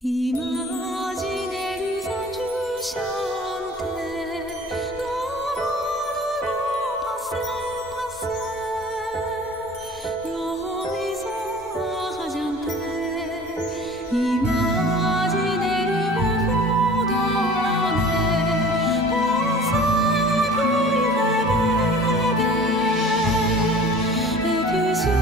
Imaginez les anges chanter, l'amour passé, passé, l'horizon argenté. Imaginez le vent donner, penser puis rêver, rêver, et puis se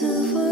souvenir.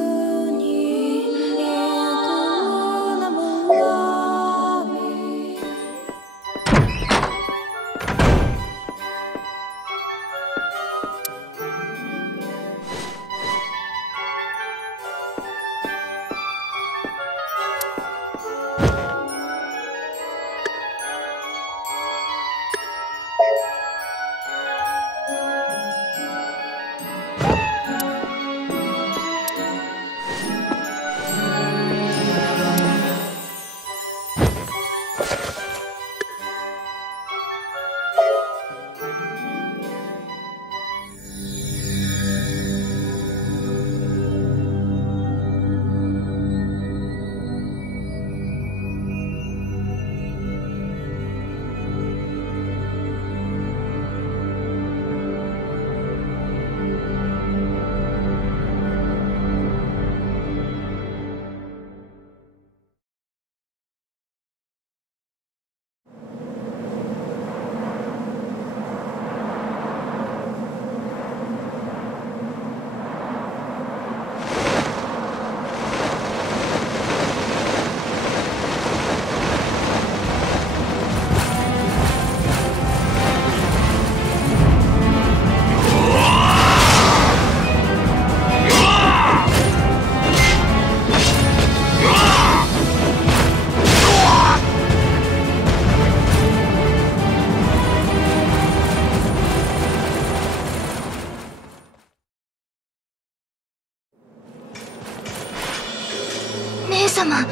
様。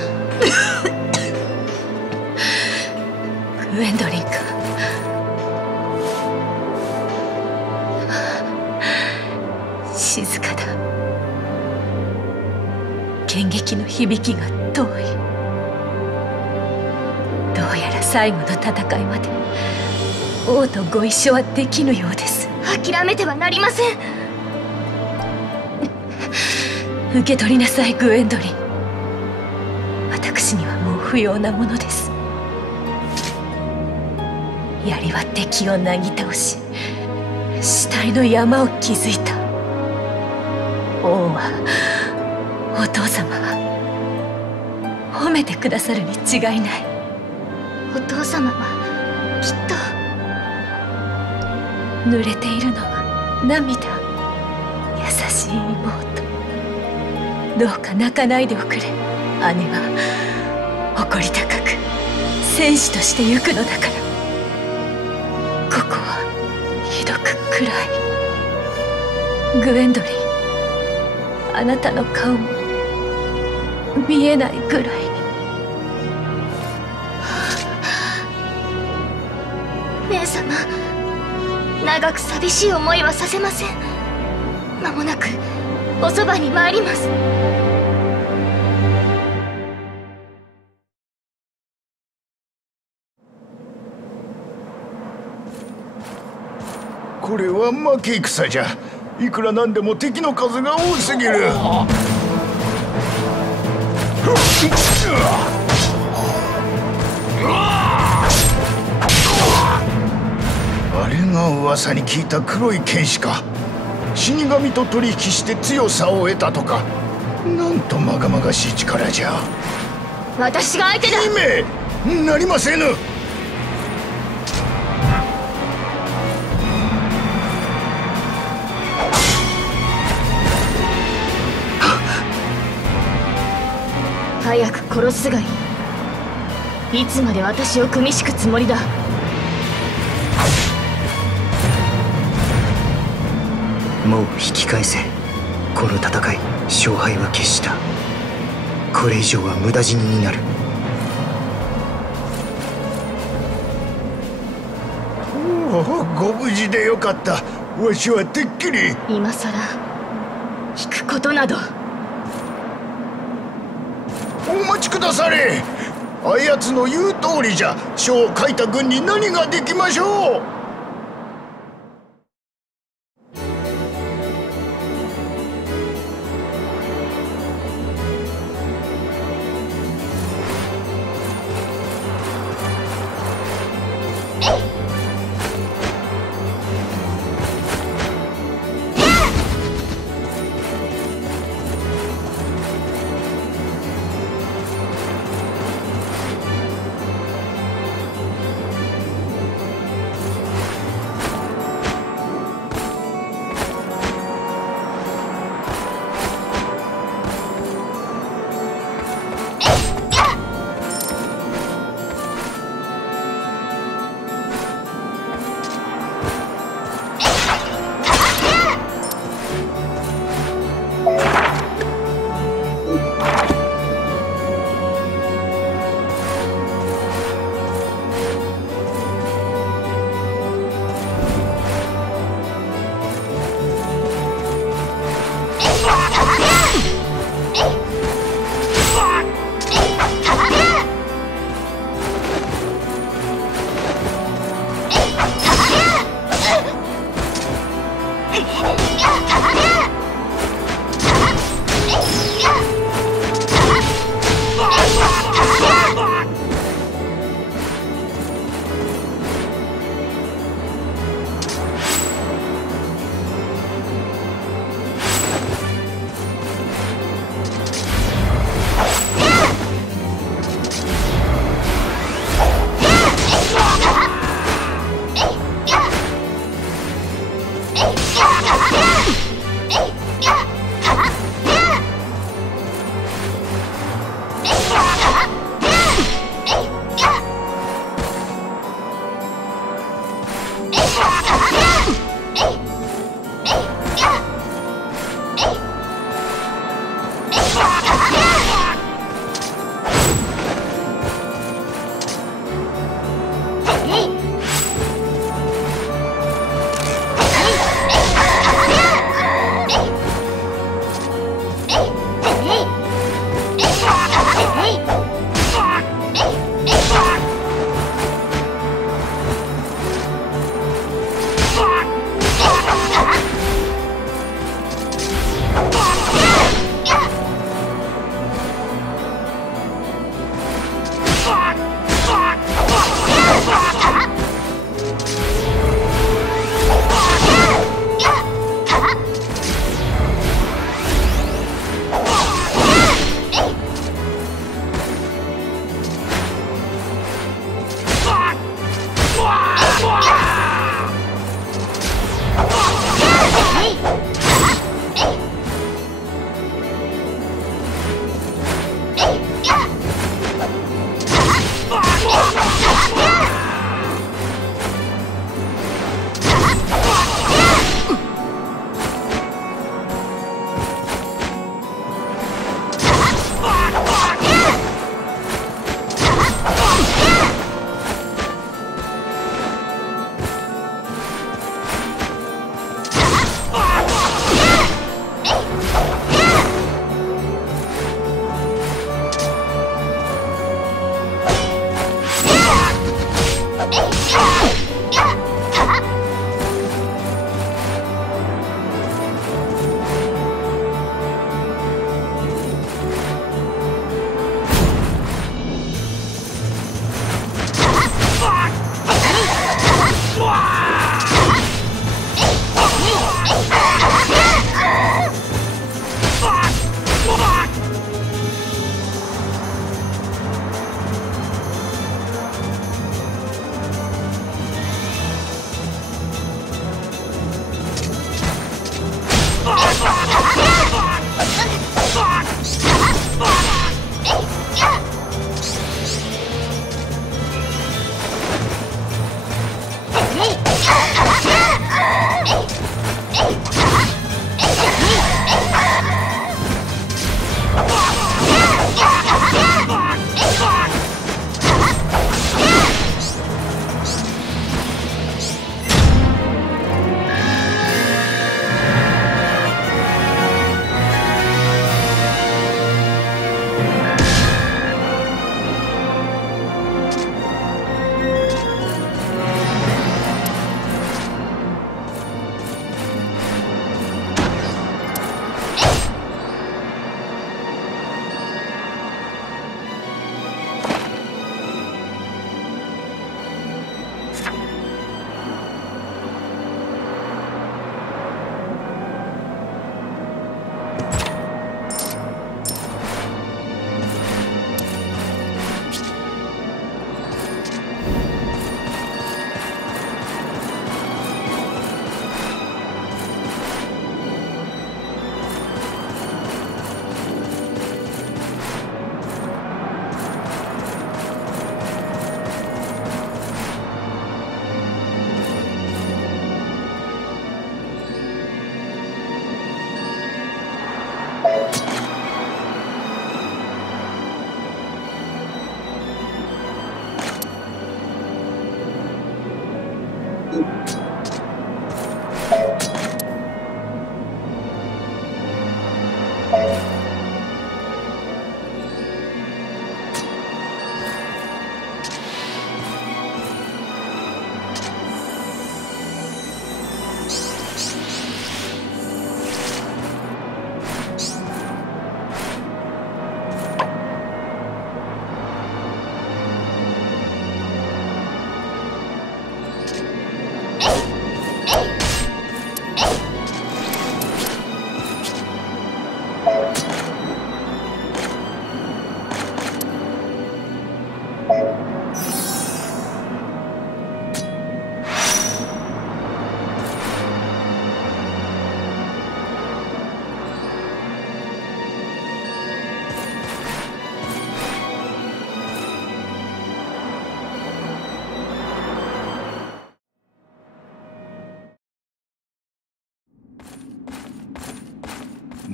グエンドリンか。静かだ。剣撃の響きが遠い。どうやら最後の戦いまで王とご一緒はできぬようです。諦めてはなりません。受け取りなさい、グエンドリン。私にはもう不要なものです。槍は敵をなぎ倒し、死体の山を築いた。王は、お父様は褒めてくださるに違いない。お父様はきっと。濡れているのは涙。優しい妹、どうか泣かないでおくれ。姉は誇り高く戦士として行くのだから。ここはひどく暗い。グエンドリン、あなたの顔も見えないぐらいに。姉様、長く寂しい思いはさせません。間もなくおそばに参ります。これは負け戦じゃ。いくらなんでも敵の数が多すぎる。あれが噂に聞いた黒い剣士か。死神と取引して強さを得たとか。なんとまがまがしい力じゃ。私が相手だ。姫、なりませぬ。早く殺すがいい。いつまで私を組み敷くつもりだ。もう引き返せ。この戦い、勝敗は決した。これ以上は無駄死にになる。おお、ご無事でよかった。わしはてっきり。今さら引くことなど。お待ちくだされ。あやつの言う通りじゃ。書を書いた軍に何ができましょう。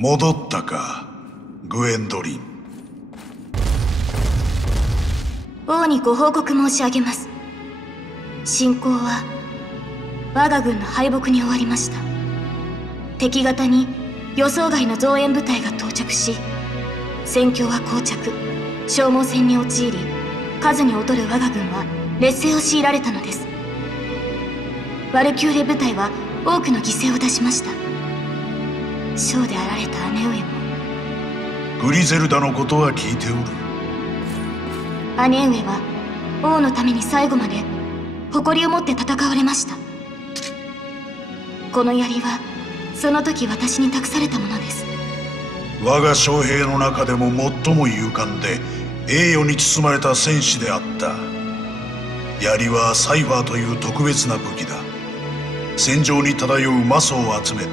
戻ったか、グエンドリン。王にご報告申し上げます。侵攻は我が軍の敗北に終わりました。敵方に予想外の増援部隊が到着し、戦況は膠着、消耗戦に陥り、数に劣る我が軍は劣勢を強いられたのです。ワルキューレ部隊は多くの犠牲を出しました。将であられた姉上も。グリゼルダのことは聞いておる。姉上は王のために最後まで誇りを持って戦われました。この槍はその時私に託されたものです。我が将兵の中でも最も勇敢で栄誉に包まれた戦士であった。槍はサイファーという特別な武器だ。戦場に漂う魔素を集めて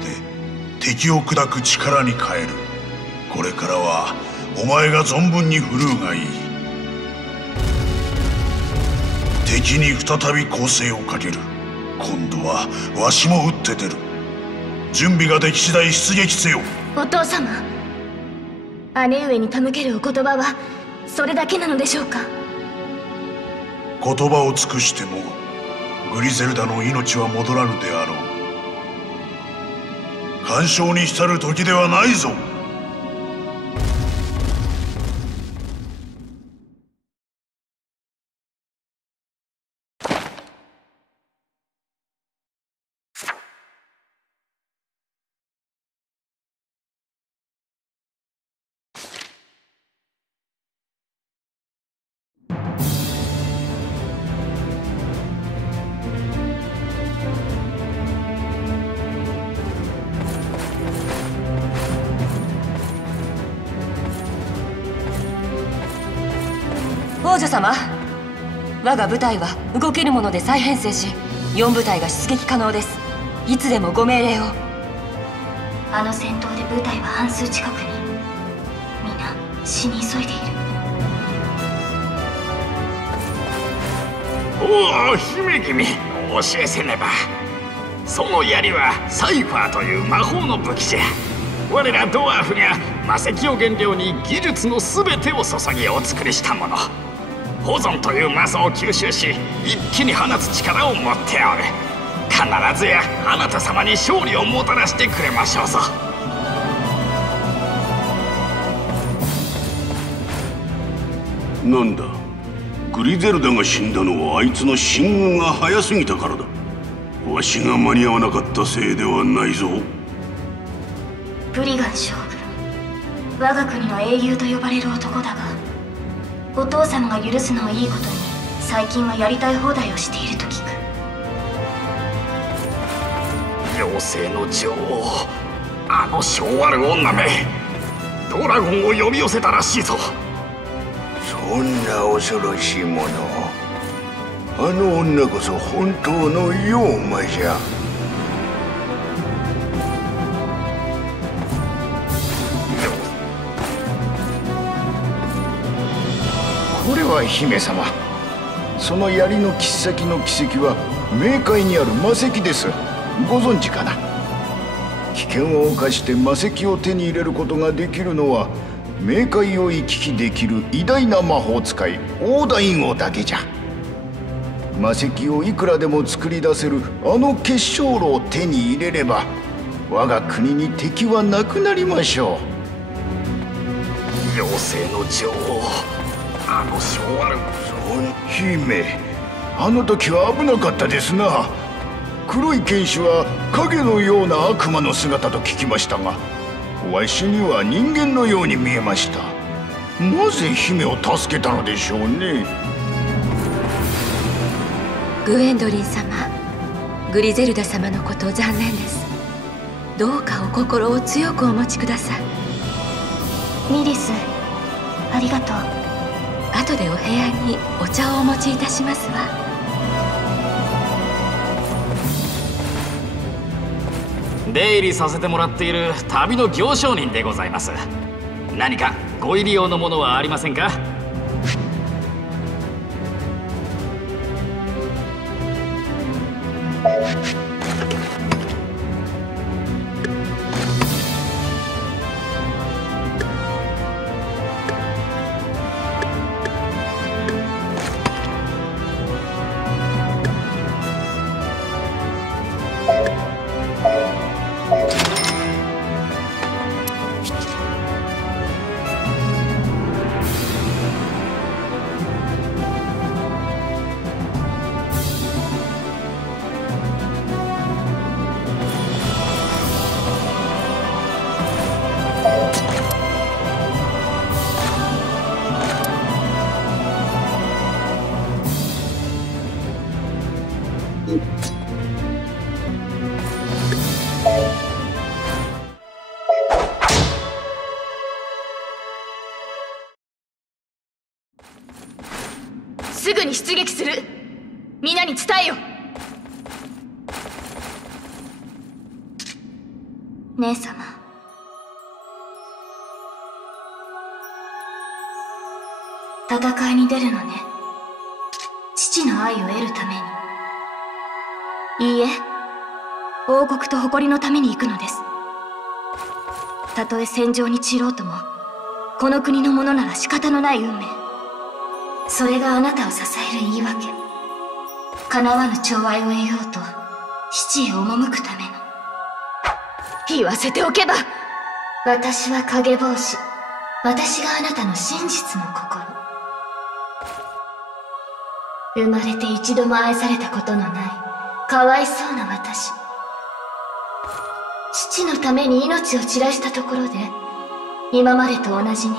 敵を砕く力に変える。これからはお前が存分に振るうがいい。敵に再び攻勢をかける。今度はわしも撃って出る。準備ができ次第出撃せよ。お父様、姉上に手向けるお言葉はそれだけなのでしょうか。言葉を尽くしてもグリゼルダの命は戻らぬであろう。干渉に浸る時ではないぞ。王女様、我が部隊は動けるもので再編成し、4部隊が出撃可能です。いつでもご命令を。あの戦闘で部隊は半数近くに。皆死に急いでいる。おお、姫君、お教えせねば。その槍はサイファーという魔法の武器じゃ。我らドワーフが魔石を原料に技術の全てを注ぎお作りしたもの。保存という魔素を吸収し、一気に放つ力を持っておる。必ずやあなた様に勝利をもたらしてくれましょうぞ。なんだ、グリゼルダが死んだのはあいつの進軍が早すぎたからだ。わしが間に合わなかったせいではないぞ。ブリガン将軍、我が国の英雄と呼ばれる男だが、お父様が許すのをいいことに最近はやりたい放題をしていると聞く。妖精の女王、あの性悪女め、ドラゴンを呼び寄せたらしいぞ。そんな恐ろしいもの、あの女こそ本当の妖魔じゃ。これは姫様、その槍の切っ先の軌跡は冥界にある魔石です。ご存知かな。危険を冒して魔石を手に入れることができるのは冥界を行き来できる偉大な魔法使いオーダイン王だけじゃ。魔石をいくらでも作り出せるあの結晶炉を手に入れれば我が国に敵はなくなりましょう。妖精の女王、あの性悪。姫、あの時は危なかったですな。黒い剣士は影のような悪魔の姿と聞きましたが、わしには人間のように見えました。なぜ姫を助けたのでしょうね。グエンドリン様、グリゼルダ様のこと残念です。どうかお心を強くお持ちください。ミリス、ありがとう。後でお部屋にお茶をお持ちいたしますわ。出入りさせてもらっている旅の行商人でございます。何かご入り用のものはありませんか？すぐに出撃する。皆に伝えよ。姉様、戦いに出るのね。父の愛を得るために。いいえ、王国と誇りのために行くのです。たとえ戦場に散ろうとも、この国のものなら仕方のない運命。それがあなたを支える言い訳。叶わぬ寵愛を得ようと七へ赴くための。言わせておけば、私は影帽子。私があなたの真実の心。生まれて一度も愛されたことのないかわいそうな私。父のために命を散らしたところで、今までと同じに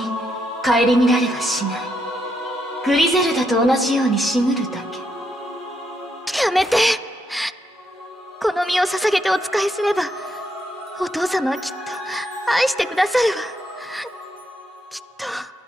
顧みられはしない。グリゼルダと同じように死ぬるだけ。やめて。この身を捧げてお仕えすれば、お父様はきっと愛してくださるわ。きっと。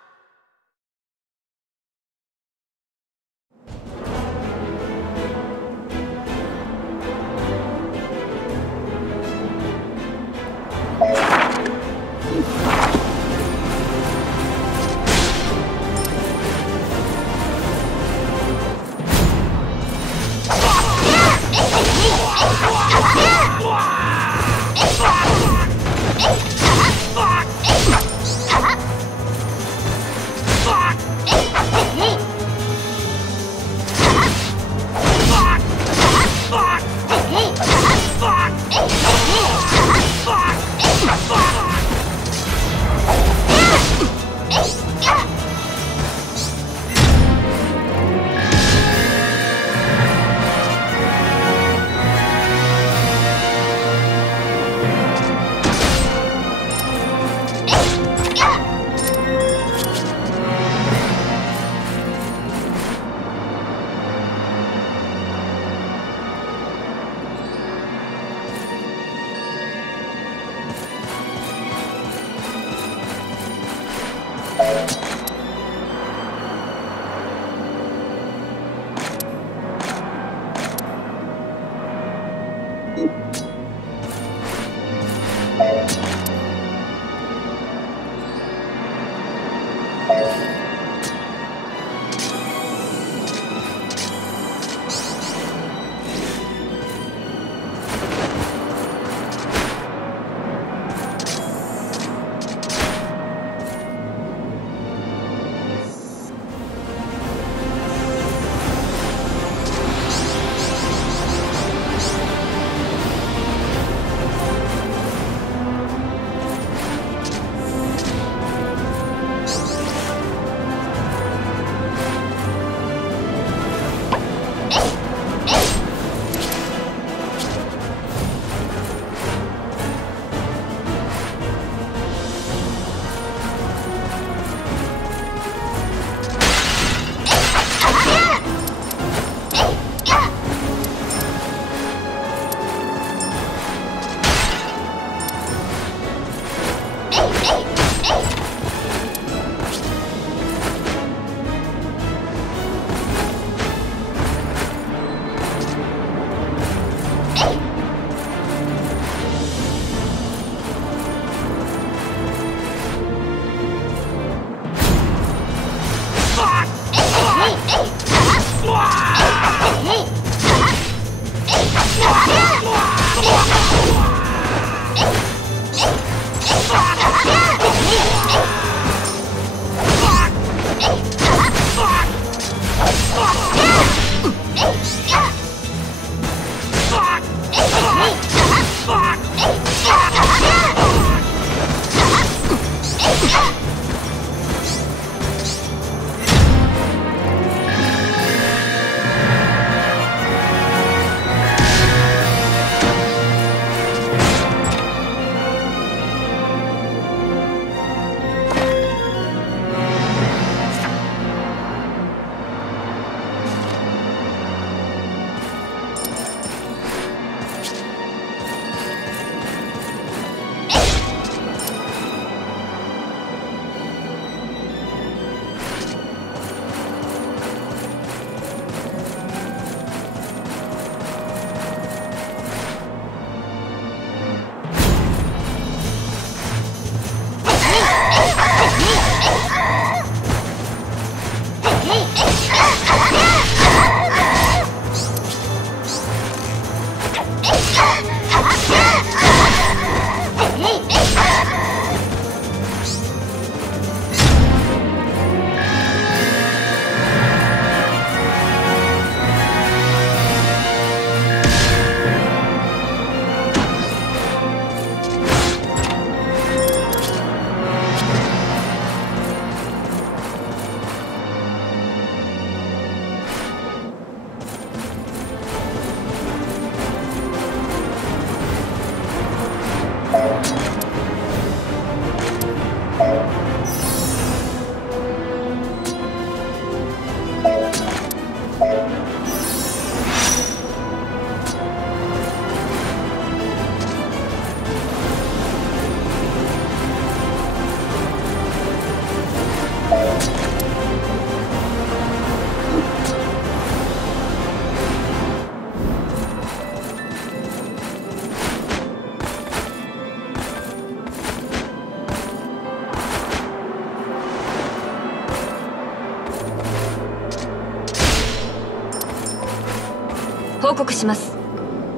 報告します。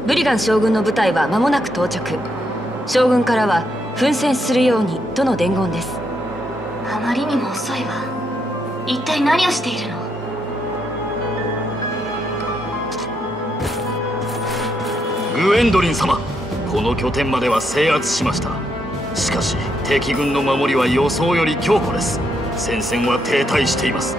ブリガン将軍の部隊は間もなく到着。将軍からは奮戦するようにとの伝言です。あまりにも遅いわ。一体何をしているの？グエンドリン様、この拠点までは制圧しました。しかし敵軍の守りは予想より強固です。戦線は停滞しています。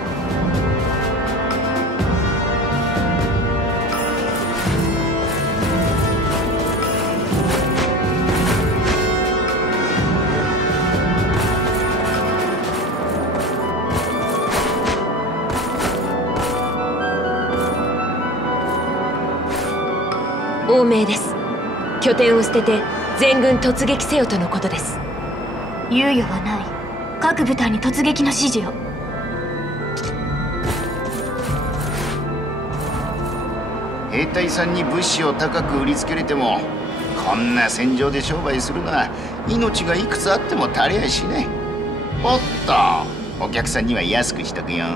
王命です。拠点を捨てて全軍突撃せよとのことです。猶予はない。各部隊に突撃の指示を。兵隊さんに物資を高く売りつけれても、こんな戦場で商売するのは命がいくつあっても足りやしね。おっと、お客さんには安くしとくよ。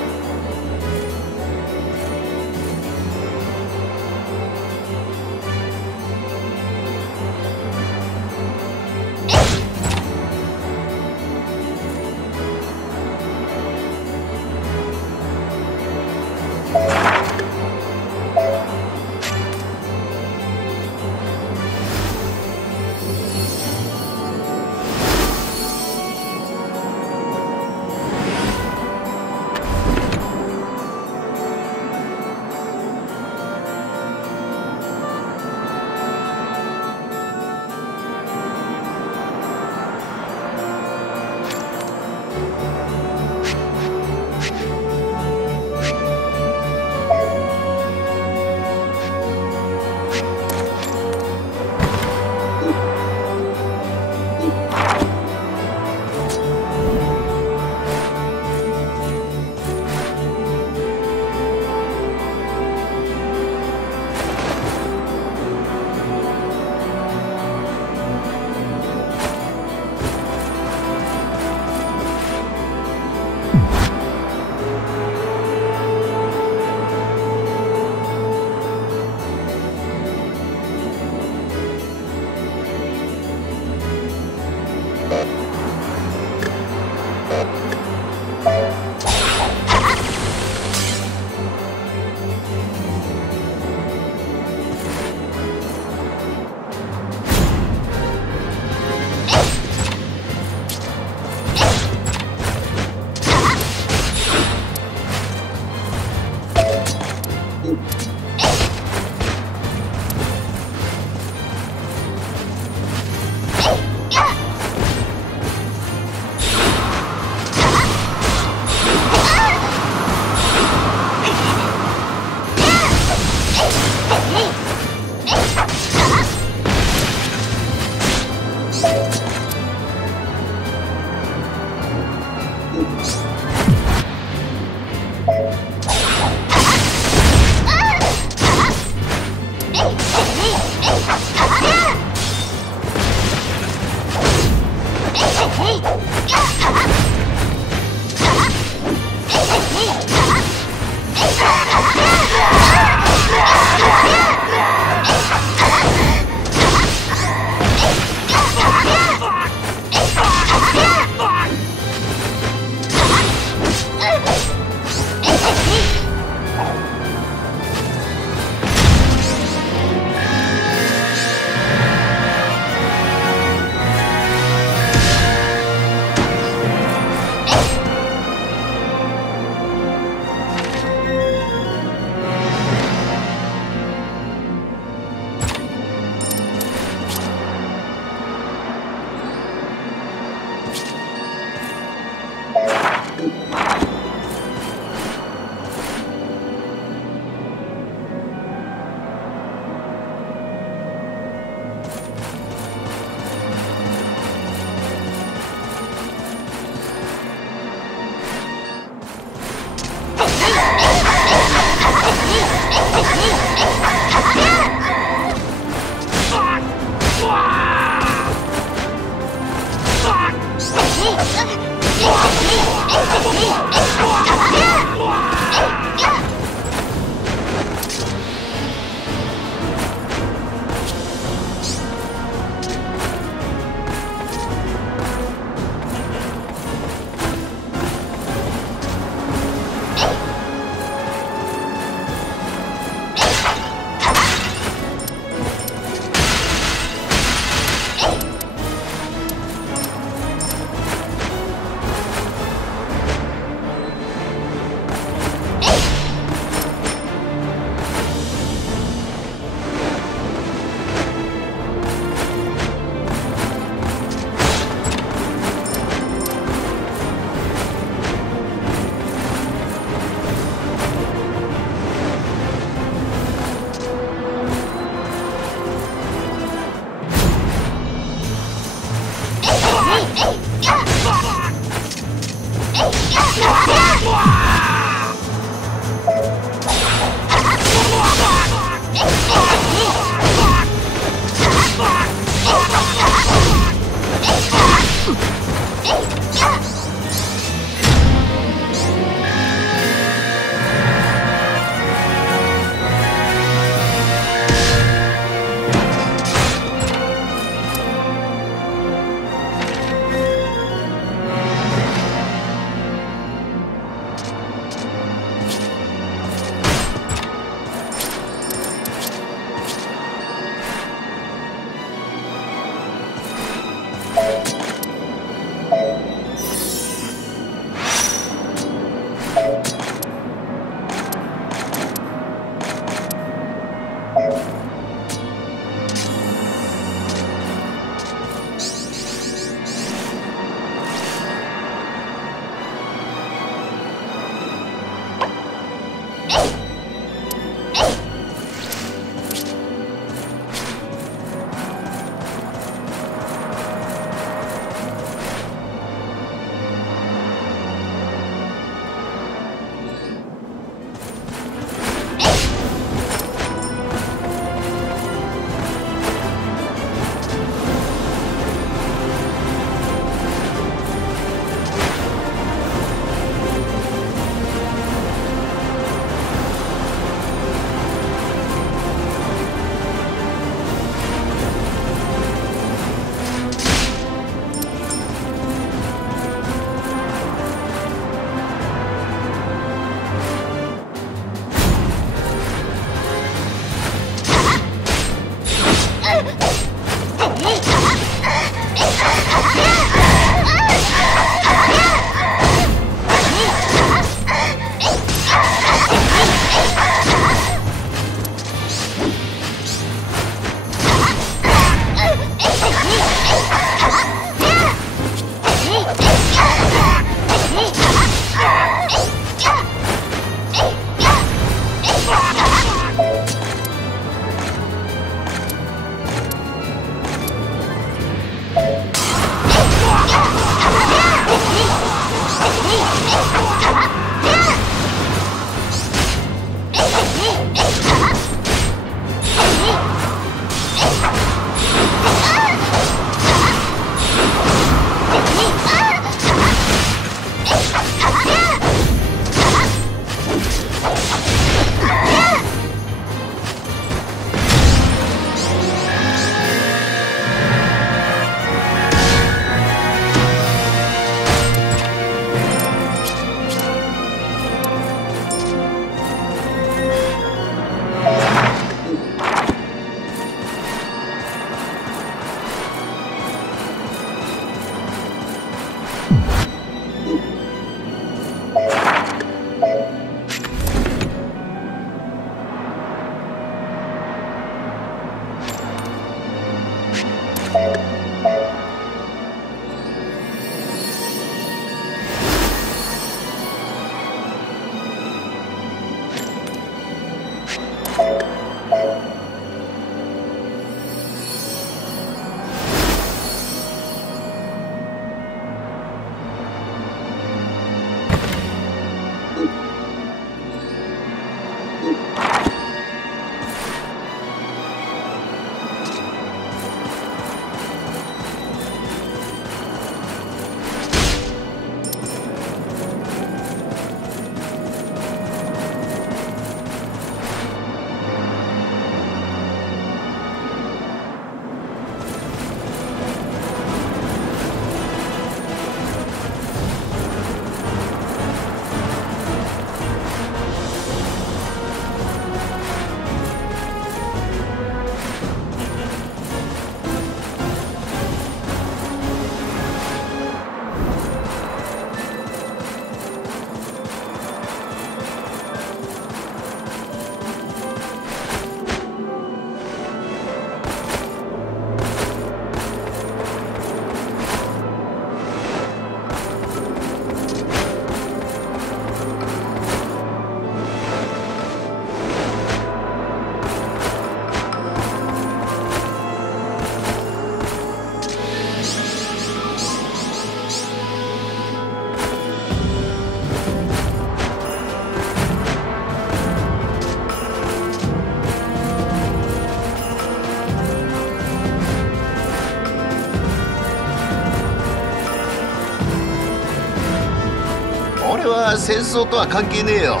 俺は戦争とは関係ねえよ。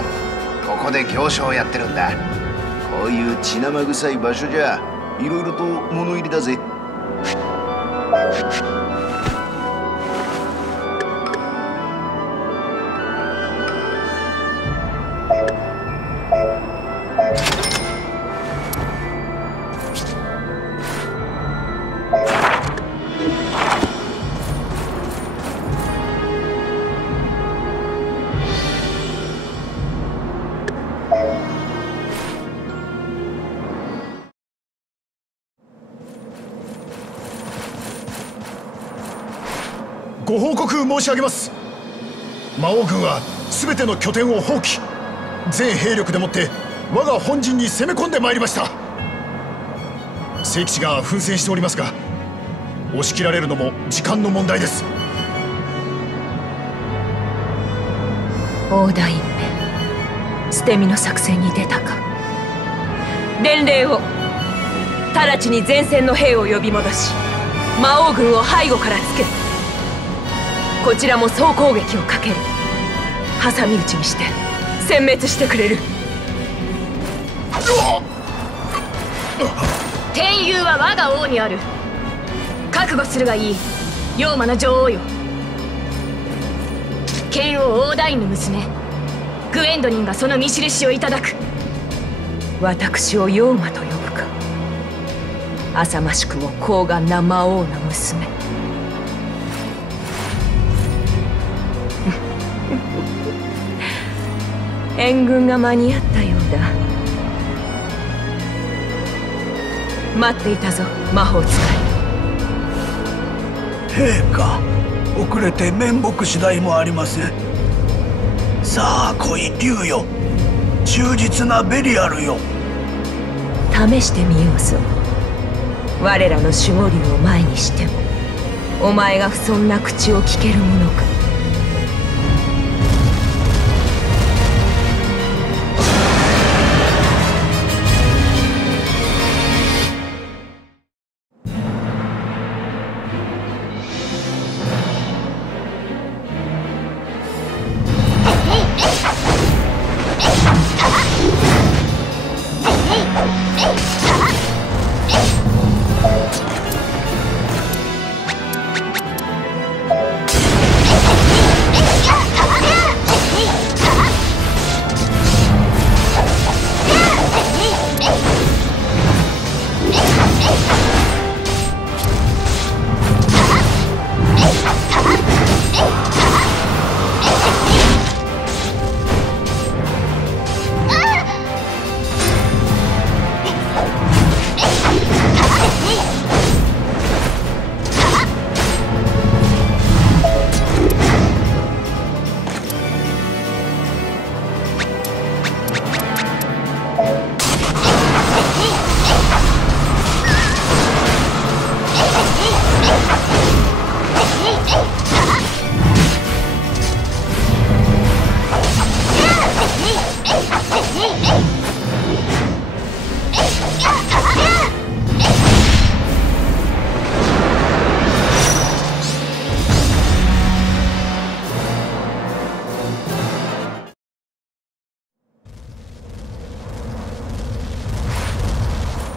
ここで行商をやってるんだ。こういう血生臭い場所じゃいろいろと物入りだぜ。ご報告申し上げます。魔王軍は全ての拠点を放棄、全兵力でもって我が本陣に攻め込んでまいりました。聖騎士が奮戦しておりますが、押し切られるのも時間の問題です。大田一平、捨て身の作戦に出たか。伝令を直ちに前線の兵を呼び戻し、魔王軍を背後からつけ、こちらも総攻撃をかける。挟み撃ちにして殲滅してくれる。天佑は我が王にある。覚悟するがいい、妖魔の女王よ。剣王オーダインの娘グエンドリンがその見印をいただく。私を妖魔と呼ぶか。浅ましくも高顔な魔王の娘。援軍が間に合ったようだ。待っていたぞ、魔法使い。陛下、遅れて面目次第もありません。さあ来い竜よ、忠実なベリアルよ。試してみようぞ。我らの守護竜を前にしても、お前が不遜な口を聞けるものか。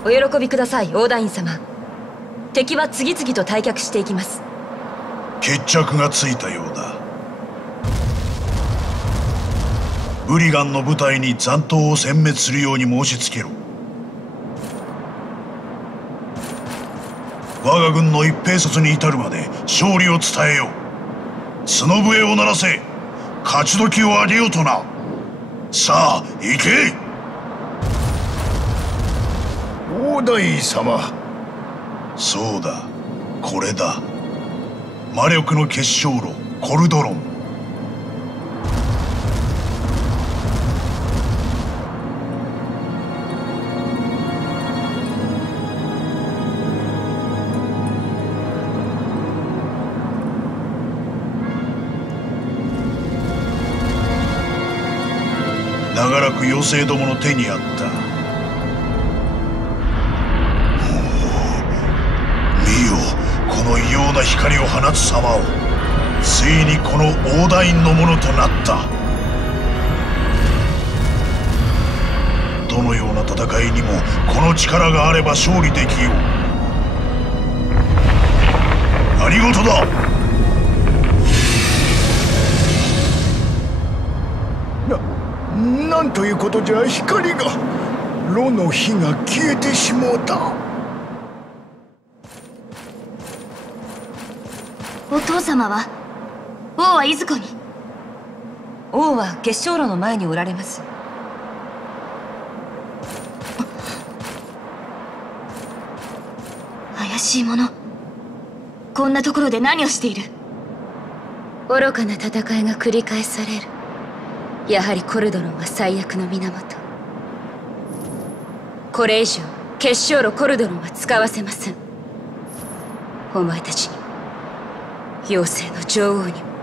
お喜びください、オーダイン様。敵は次々と退却していきます。決着がついたようだ。ブリガンの部隊に残党を殲滅するように申し付けろ。我が軍の一兵卒に至るまで勝利を伝えよう。角笛を鳴らせ、勝ち時をあげようとな。さあ行け。オーダイン様。そうだ、これだ。魔力の結晶炉コルドロン。長らく妖精どもの手にあった。見よ、この異様な光を放つ様を。ついにこのオーダインのものとなった。どのような戦いにもこの力があれば勝利できよう。何事だ。なんということじゃ。光が、炉の火が消えてしもうた。お父様は、王はいずこに？王は結晶炉の前におられます。怪しい者。こんなところで何をしている？愚かな戦いが繰り返される。やはりコルドロンは最悪の源。これ以上結晶炉コルドロンは使わせません。お前たちに、妖精の女王にも。